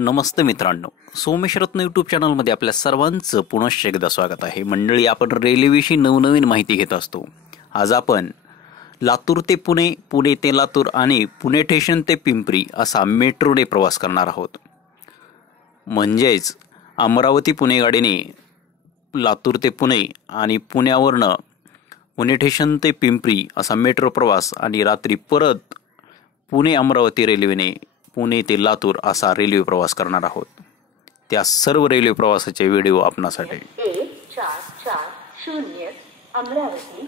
नमस्ते मित्रांनो, सोमेश रत्न यूट्यूब चॅनलमध्ये आपल्या सर्वांचं पुनश्च एकदा स्वागत आहे। मंडळी, आपण रेल्वेविषयी नवनवीन माहिती घेत असतो। आज आपण लातूर ते पुणे, पुणे ते लातूर आणि पुणे स्टेशन ते पिंपरी असा मेट्रोने प्रवास करणार आहोत। म्हणजेच अमरावती पुणे गाडीने लातूर ते पुणे आणि पुण्यावरनं पुणे स्टेशन ते पिंपरी असा मेट्रो प्रवास आणि रात्री परत पुणे अमरावती रेल्वेने पुणे ते लातूर असा रेल्वे प्रवास करणार आहोत। त्या सर्व रेल्वे प्रवासाचे व्हिडिओ आपणासाठी 1440 अमरावती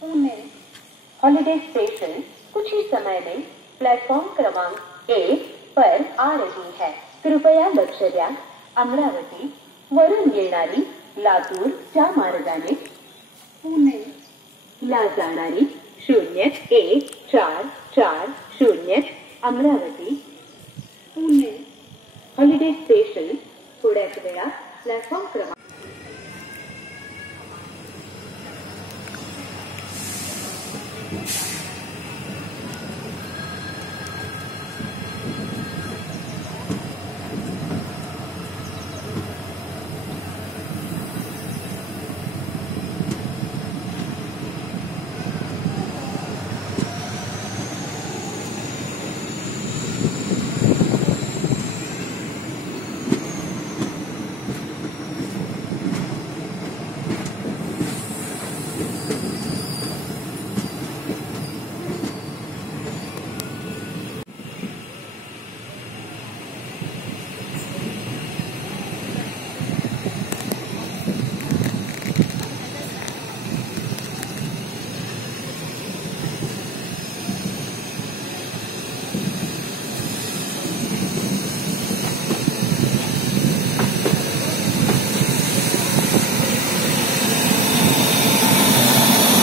पुणे हॉलिडे स्टेशन कुछ ही समय में प्लेटफॉर्म क्रमांक 1 पर आ रही है। कृपया लक्ष द्या। अमरावती वरून येणारी लातूर च्या मार्गाने पुणे ला जाणारी 01440 अमरावती पुणे हॉलिडे स्टेशन थोड्याच वेळा प्लॅटफॉर्म क्रमांक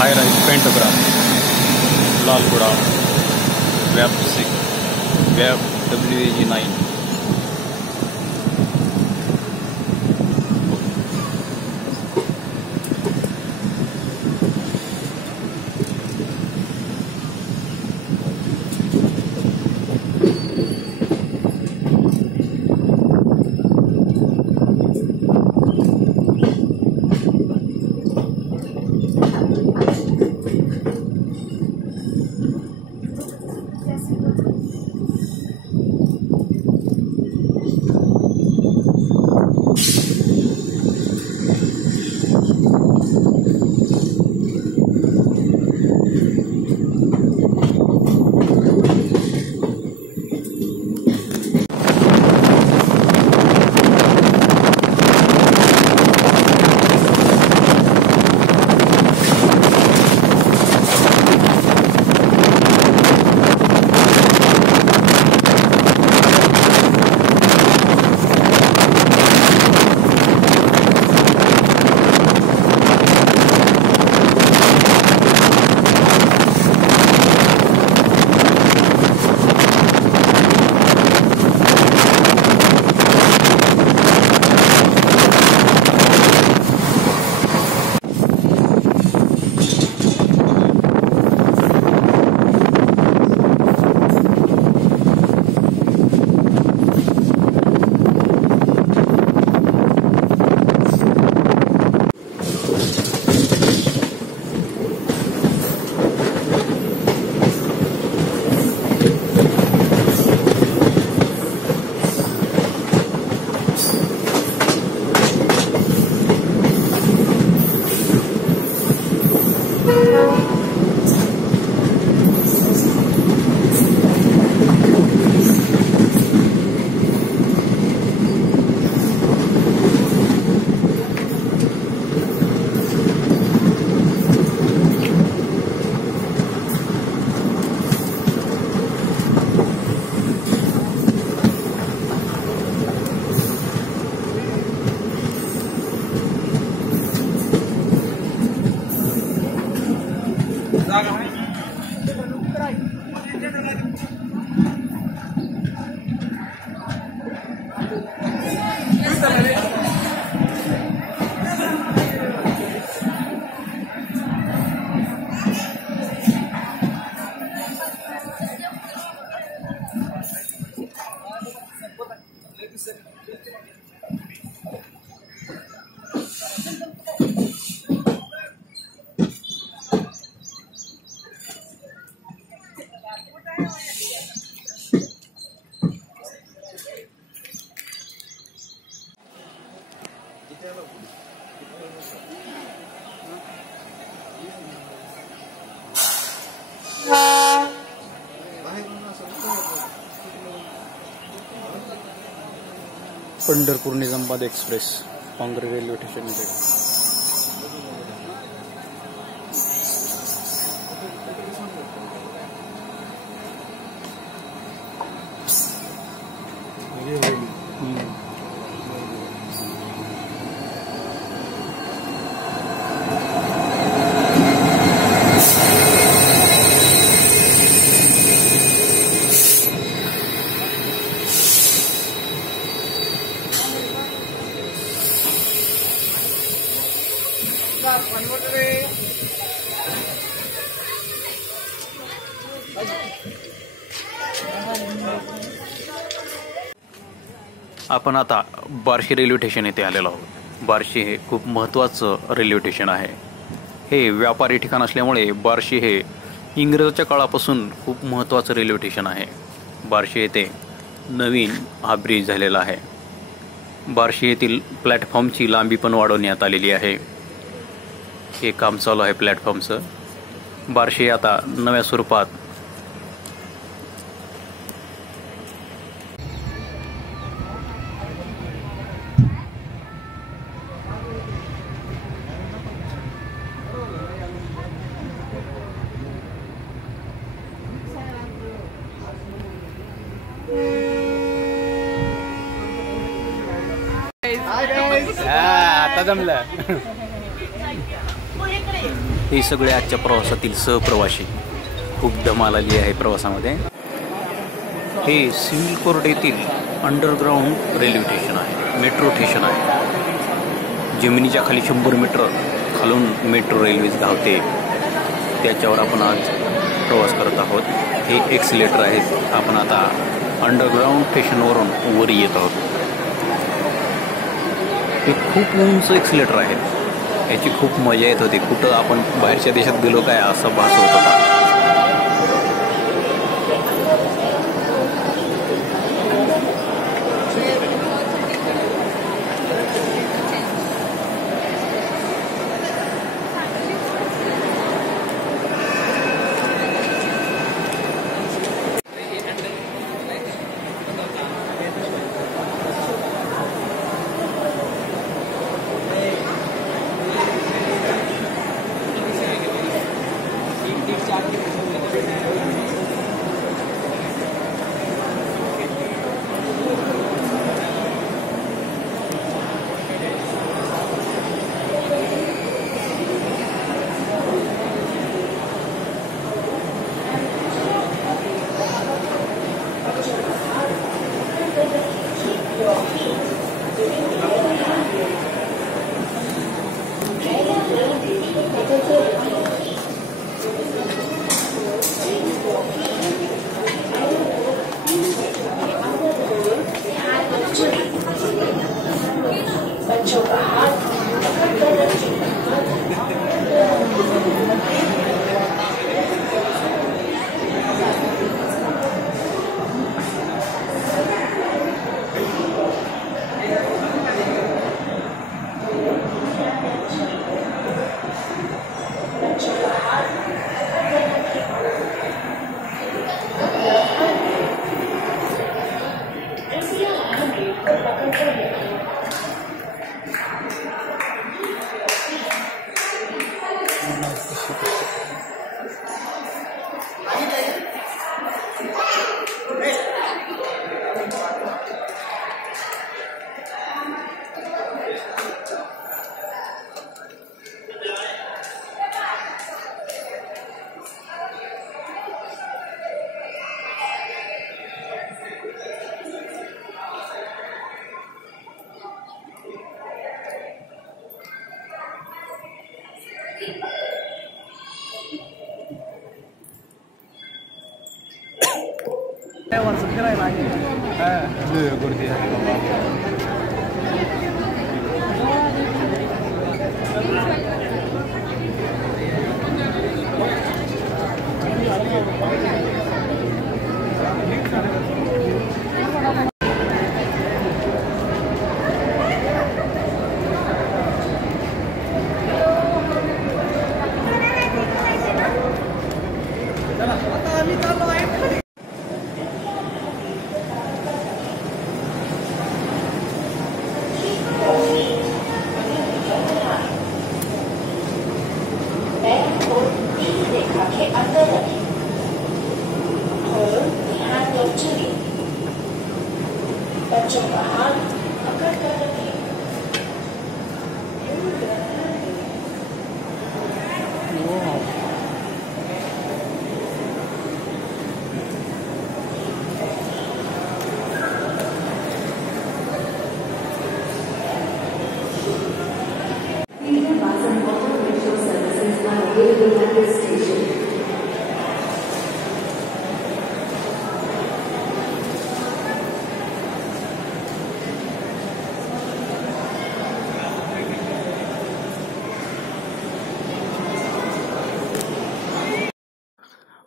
हाई राइज पेंटोग्राफ लालगुड़ा वेब 6 वेब WAG9। Pandharpur Nizamabad express Pangri railway station इथे. आपण आता बार्शी रेल्वे स्टेशन येथे आलेलो आहोत. बार्शी हे खूप महत्त्वाचं रेल्वे स्टेशन आहे. हे व्यापारी ठिकाण असल्यामुळे बार्शी हे इंग्रजांच्या काळापासून खूप महत्त्वाचं रेल्वे स्टेशन आहे. बार्शी येथे नवीन हा ब्रिज झालेला आहे. बार्शी येथील प्लॅटफॉर्मची लांबी पण वाढवण्यात आलेली आहे. हे काम चालू आहे प्लॅटफॉर्मचं. बार्शी आता नव्या स्वरूपात आता जमलं. हे सगळे आजच्या प्रवासातील सहप्रवासी. खूप धमाल आली आहे प्रवासामध्ये. हे सिव्हिल कोर्ट येथील अंडरग्राऊंड रेल्वे स्टेशन आहे. मेट्रो स्टेशन आहे. जमिनीच्या खाली 100 मीटर खालून मेट्रो रेल्वेज धावते. त्याच्यावर आपण आज प्रवास करत आहोत. हे एक्सिलेटर आहेत. आपण आता अंडरग्राऊंड स्टेशनवरून वर येत आहोत. हे खूप उंच एक्सिलेटर आहेत. याची खूप मजा येत होती. कुठं आपण बाहेरच्या देशात गेलो काय असा भास होत होता. गर्दी आहे बाबा. Pencegahan akan terjadi.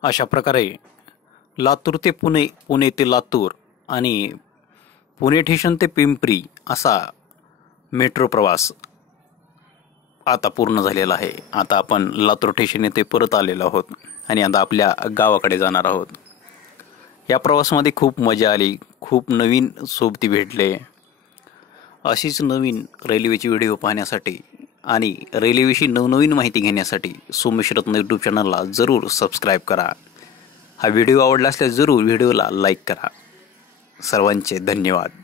अशा प्रकारे लातूर ते पुणे, पुणे ते लातूर आणि पुणे स्टेशन ते पिंपरी असा मेट्रो प्रवास आता पूर्ण झालेला आहे. आता आपण लातूर स्टेशन येथे परत आलेलो आहोत आणि आता आपल्या गावाकडे जाणार आहोत. या प्रवासामध्ये खूप मजा आली, खूप नवीन सोबती भेटले. अशीच नवीन रेल्वेची व्हिडिओ पाहण्यासाठी आणि रेल्वेविषयी नवनवीन माहिती घेण्यासाठी सोमेश रत्न यूट्यूब चॅनलला जरूर सबस्क्राईब करा. हा व्हिडिओ आवडला असल्यास जरूर व्हिडिओला लाईक करा. सर्वांचे धन्यवाद.